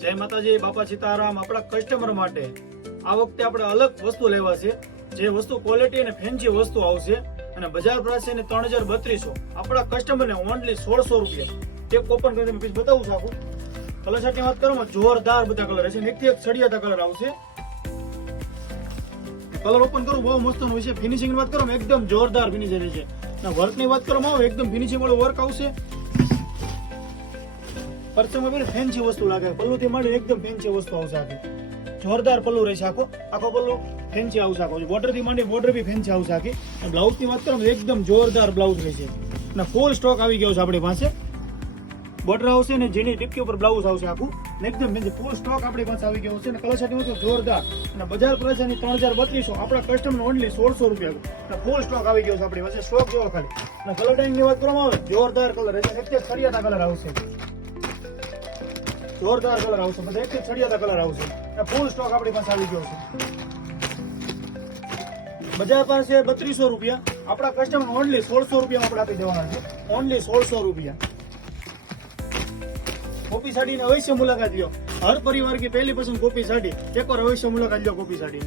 જય માતાજી, બાપા સીતારામ। આપણા કસ્ટમર માટે આ વખતે આપણે અલગ વસ્તુ લેવા છે, જે વસ્તુ ક્વોલિટી અને ફેન્સી વસ્તુ આવશે અને બજાર પ્રાઇસ છે 3200। આપણા કસ્ટમરને ઓનલી 1600 રૂપિયા। એક ઓપન કરીને પીસ બતાવું છું આખું। કલર સેટની વાત કરું જોરદાર બધા કલર હશે, એકથી એક સળિયાતા કલર આવશે। કલર ઓપન કરું બહુ મસ્ત હોય છે। ફિનિશિંગ ની વાત કરું એકદમ જોરદાર ફિનિશિંગ છે। વર્ક ની વાત કરવામાં આવે એકદમ ફિનિશિંગ વાળું વર્ક આવશે। પરચમાં પણ ફેન્સી વસ્તુ લાગે, પલ્લુથી માંડી એકદમ ફેન્સી વસ્તુ આવશે। આખી જોરદાર પલ્લુ રહેશે, આખો પલ્લુ ફેન્સી આવશે। આખો બોર્ડર થી માંડી બોર્ડર બી ફેન્સી આવશે આખી। બ્લાઉઝ ની વાત કરું એકદમ જોરદાર બ્લાઉઝ રહેશે અને ફૂલ સ્ટોક આવી ગયો છે આપણી પાસે। બોર્ડર આવશે ને જેની ટીપકી ઉપર બ્લાઉઝ આવશે આખું એકદમ ફેન્સી ફૂલ સ્ટોક આપણી પાસે આવી ગયો છે અને કલર સેટિંગ તો જોરદાર। અને બજાર પ્રાઇસ એની 3200, આપણા કસ્ટમર ઓનલી 1600 રૂપિયા અને ફૂલ સ્ટોક આવી ગયો છે આપણી પાસે। સ્ટોક જોવો ખાલી। અને કલર ટાઈમ ની વાત કરવામાં આવે જોરદાર કલર રહેશે, એક સળિયાતા કલર આવશે, જોરદાર કલર આવશે, બધા એક સળિયાતા કલર આવશે અને ફૂલ સ્ટોક આપણી પાસે આવી ગયો છે। બજાર પાસે 3200 રૂપિયા, આપણા કસ્ટમર ઓનલી 1600 રૂપિયા આપણે આપી દેવાના છે, ઓનલી 1600 રૂપિયા। કોપી સાડીની અવશ્ય મુલાકાત લ્યો। હર પરિવાર की पहली पसंद कॉपी साड़ी, एक बार अवश्य मुलाकात लो कॉपी साड़ी।